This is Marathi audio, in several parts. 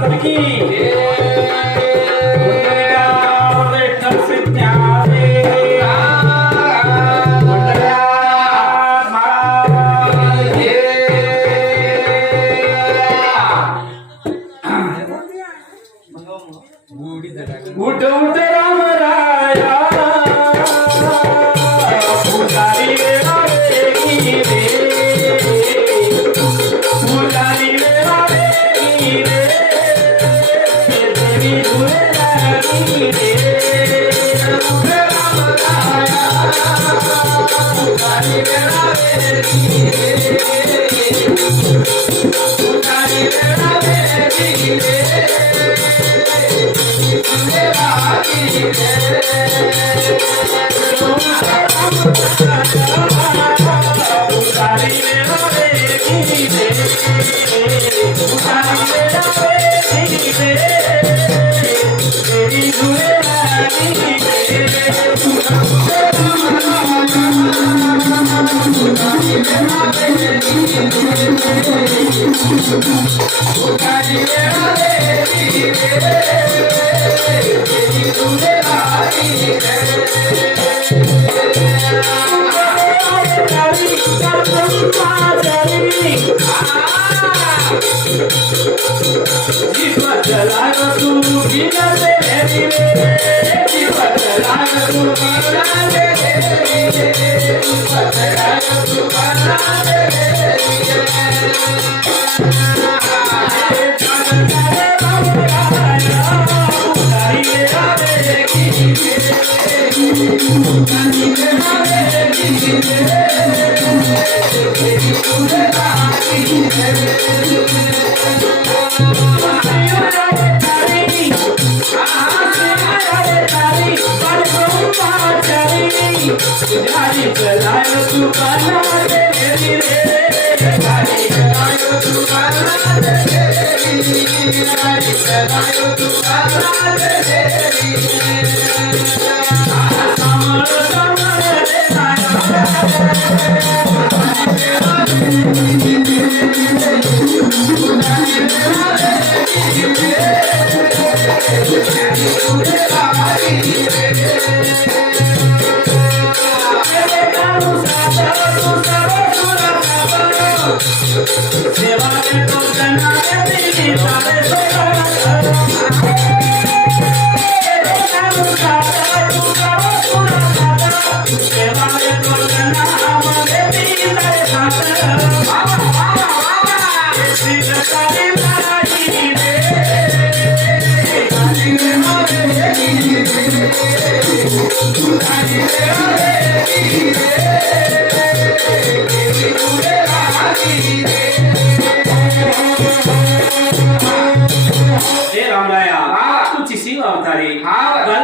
माता की पुंडलिका वैष्णव सिद्ध्यादे पुंडलिका महाराज उठ उठ राम राया पुजारी वेला वेगी रे पुजारी वेला वेगी रे देवी धुरे लागी रे उठ राम राया पुजारी वेला वेगी रे पुजारी वेला वेगी रे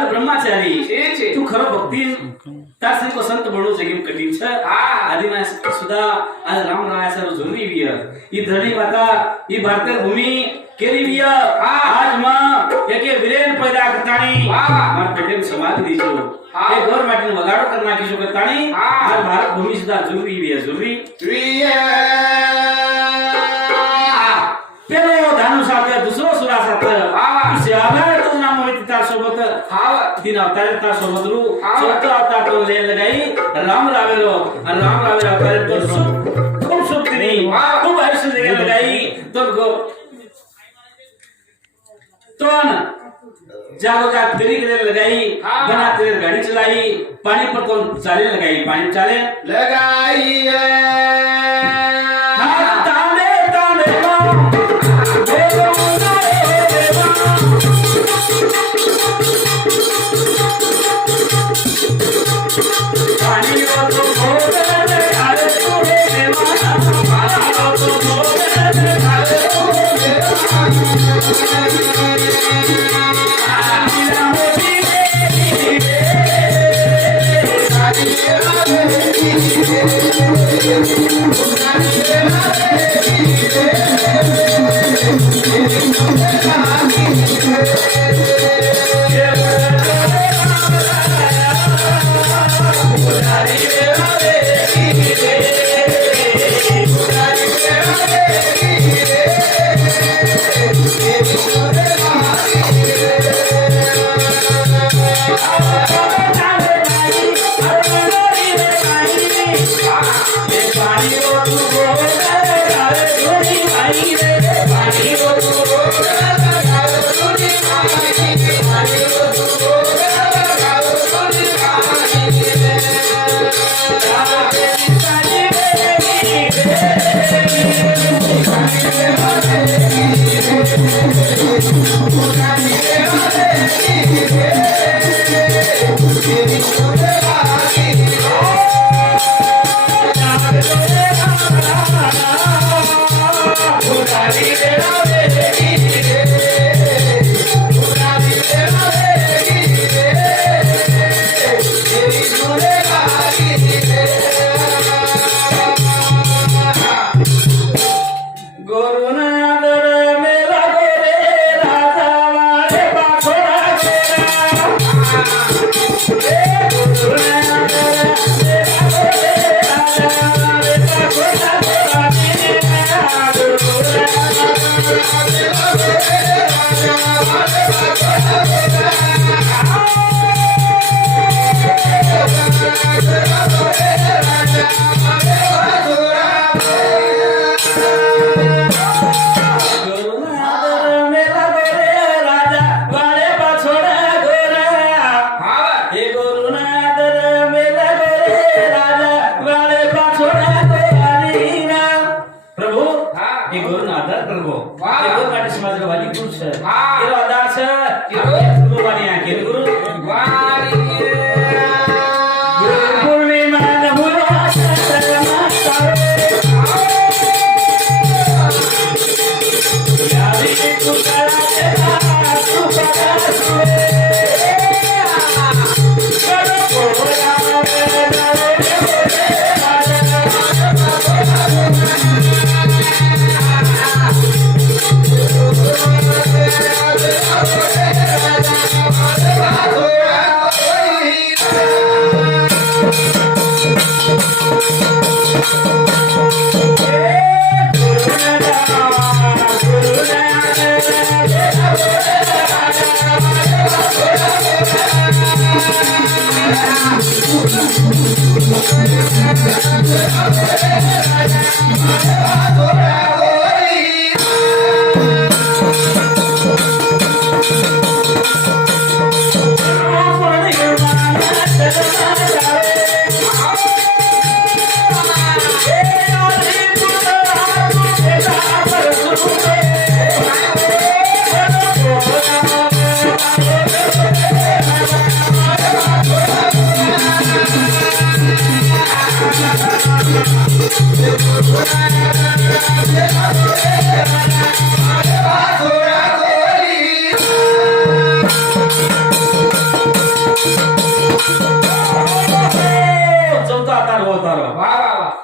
ब्रह्मचारी तू खरो भक्ती तासरी को संत बनो जगीम कठीण छ आदि में सुधा आज राम राया सर जुनी विय ई धरणी माता ई भारत भूमि केरी विय आज मां एके वीरेन पैदा करताणी मार पेटेम समाधि दीजो ए घर माटीन वगाडो कर नाखी जो करताणी आज भारत भूमि सुधा जुनी विय जुनी पेलो धानु साथे दुसरो सुरा साथे इसे आधार तो नाम होती ता सोबत तीन अवतार ता सोबत रु चौथा अवतार तो ले लगाई राम रावेलो अवतार तो खूब सुख दी खूब आयुष्य दे लगाई तो गो तो न जागो जा तेरी के लगाई बना तेरे गाड़ी चलाई पानी पर तो चाले लगाई पानी चाले लगाई Thank you.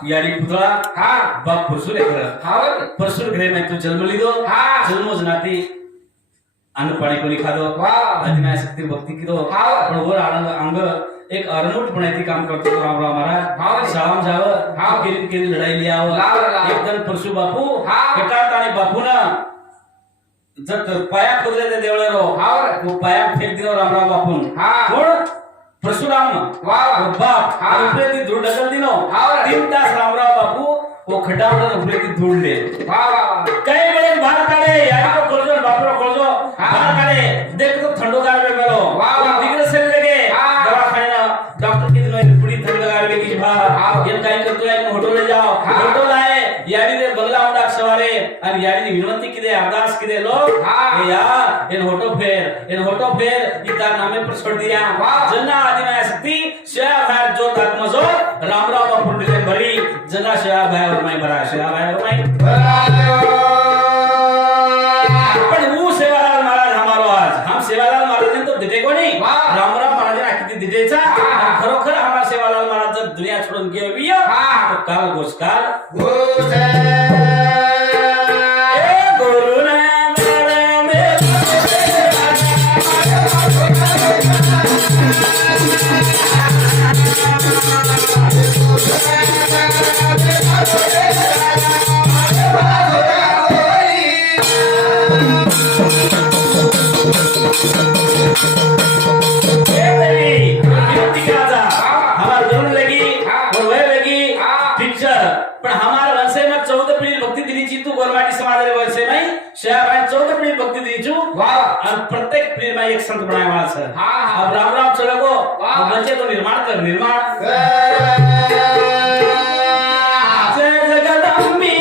यानी पुतळा बाप परसूर परसूर घरे में तू जन्म लीधो जन्मो जनाती अन्न पाणी कोणी खाधो आदिनाय शक्ती भक्ती किदो पण वर अंग एक अरनूट बनायची काम करतो रामराव महाराज शाळाम जाव केली केली लढाई लियाव एकदम परसू बापू कटात आणि बापूना जर पाया खोदले ते देवळेरो वो पाया फेक दिनो रामराव बापून कोण परशुराम बाप उपरे ती धूळ ढकल दिनो 3 तास रामराव बापू वो खटावडर उपरे ती धूळ ले काही वेळे बाहेर काढे यारी को खोलजो बापरो खोलजो बाहेर काढे देख तो थंडगार में मेलो तिकडे सेल लगे दवाखाना डॉक्टर की दिनो पुडी थंडगार में की भा ये काय करतो आहे होटो ले जाओ होटो लाए यारी ने बंगला उडा सवारे आणि यारी विनंती किदे अरदास किदे लोग ए यार इन होटो फेर इता नामे पर छोड़ दिया जना आदिनाय शक्ती शया बाहेर जो आत्मजो रामराव बापू दिले बरी जना शया बाहेर माई बरा शया बाहेर माई पण वो सेवालाल महाराज हमारो आज हम सेवालाल महाराज ने तो दिटे को नहीं रामराव महाराज ने किती दिटेचा खरोखर हमारा सेवालाल महाराज जब दुनिया छोडून गेविया तो काल गोस्काल प्रत्येक पीर में एक संत बनाया हुआ है अब राम राम चलो को बच्चे तो निर्माण कर जय जगदम्बी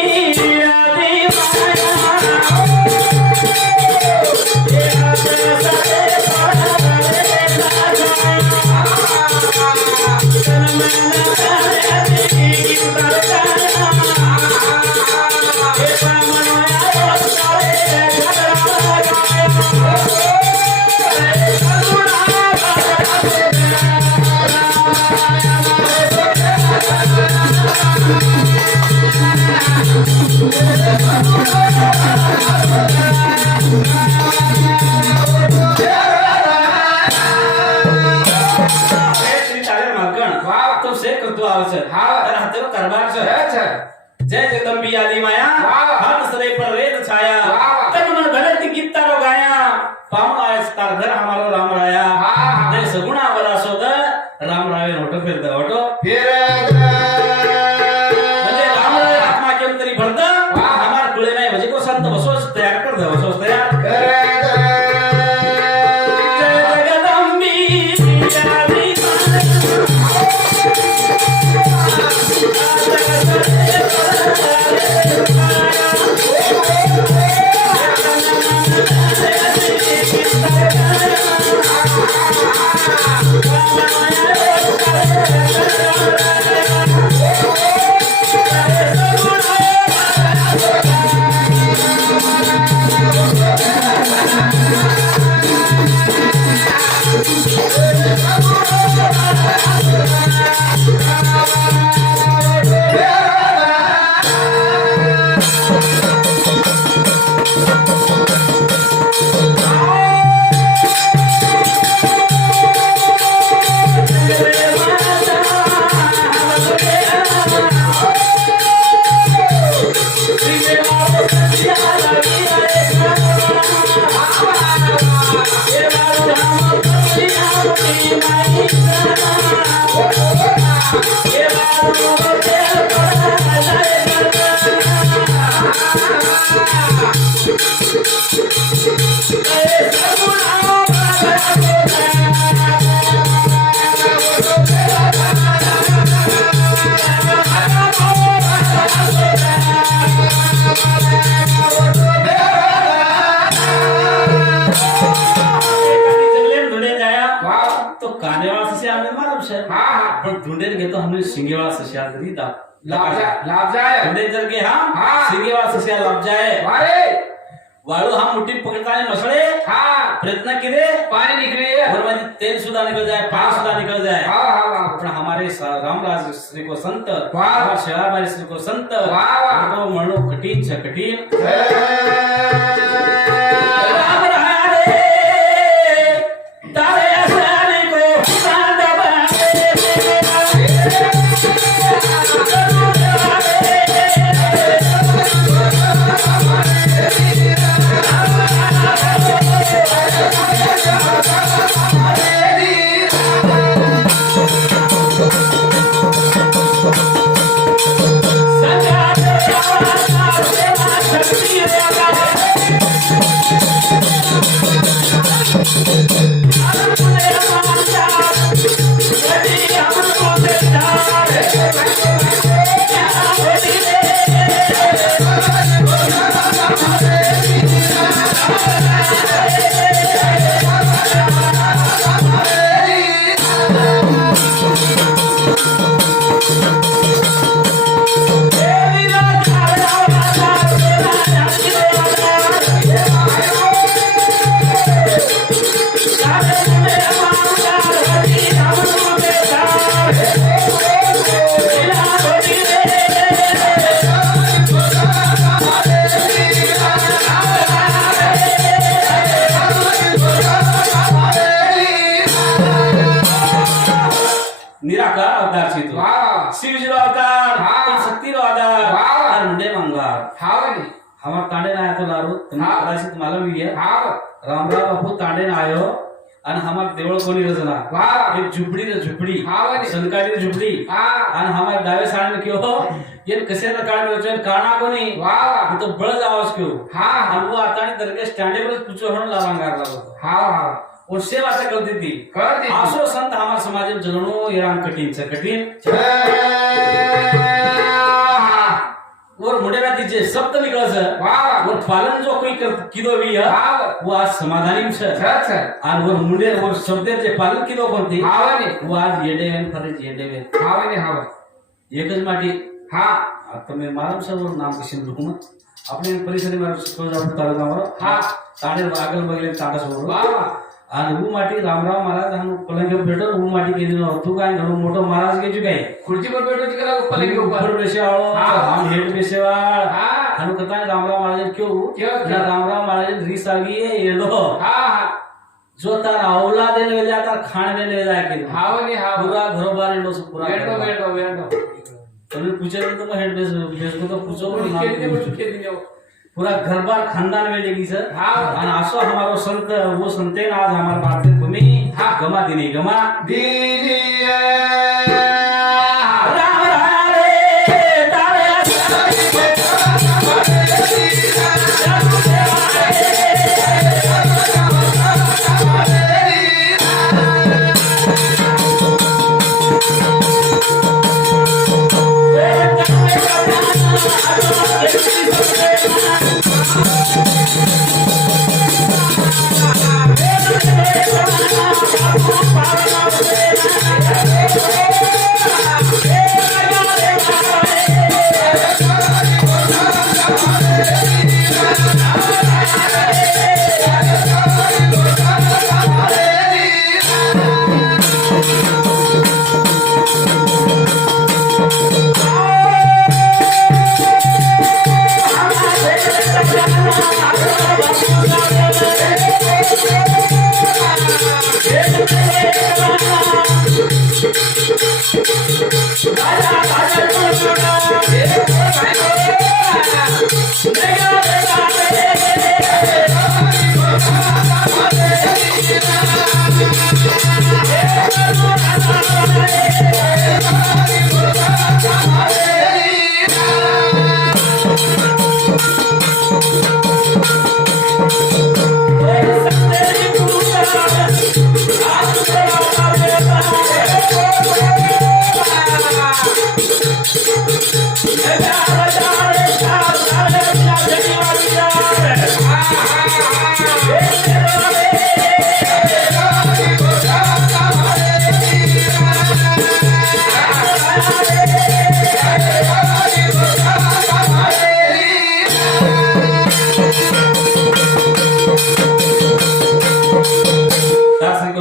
जय जगदम्बी आदि माया हाथ सरे पर रेत छाया तयार कर दो असं तयार जय जगदंबी विद्यारी पण ढूंढेल घेतो हमने सिंगेवाला सस्या तरी लाभ जाए ढूंढे जर के हम हाँ। सिंगेवाला सस्या लाभ जाए वाळू हम मुट्ठी पकडताना मसळे प्रयत्न केले पानी निकले और मध्ये तेल सुद्धा निकल जाए पानी सुद्धा निकल जाए पण हमारे रामराज श्री को संत वाह शेळाबाई श्री को संत वाह म्हणो कठीण छ कठीण निराकार अवतार छी तो शिवजी रो अवतार शक्ति रो अवतार और मुंडे मंगवार हमार तांडे ना तो लारू कदाचित मालूम है रामराव बापू तांडे ना आयो आणि हमार देवळ कोणी रचना एक झुपडी रे झुपडी संकाची झुपडी आणि हमार डावे साइड में क्यों ये कसे ना काढ में काना कोणी तो बळ जावस क्यों आणि वो आता दरगे स्टँडेबल पूछो हण लावांगार लागो और सेवा से करती थी आसो संत हमारे समाज में जननो येरान कठिन से कठिन और मुंडे का दीजिए शब्द निकल से और पालन जो कोई किदो भी है वो आज समाधानी में है और वो मुंडे और शब्द जे पालन किदो कोणती वो आज येडेवेन फरज येडेवेन एकच माटी आता मैं मालूम सब नाम किसी रुकून अपने परिसर में तालुका ताडे आगल बगले ताडा सोड आणि वो माटी रामराव महाराज हम पलंग भेटो वो माटी के दिन तू काय घणो मोठो महाराज के जुगाय खुर्ची पर बैठो तिकला पलंग ऊपर बेसेवाळो हम हेड बेसेवाळ आणि कथा रामराव महाराज क्यों ना रामराव महाराज रीस आगी है ये लो जो तार औलाद ले जाता खान में ले जाए के पूरा घरो बार लो पूरा बैठो तुमने पूछे तो मैं हेड बेस को तो पूछो पूरा घर बार खानदान में लेगी सर और आसो हमारो संत वो संते आज हमारे भारतीय भूमि गमा दिनी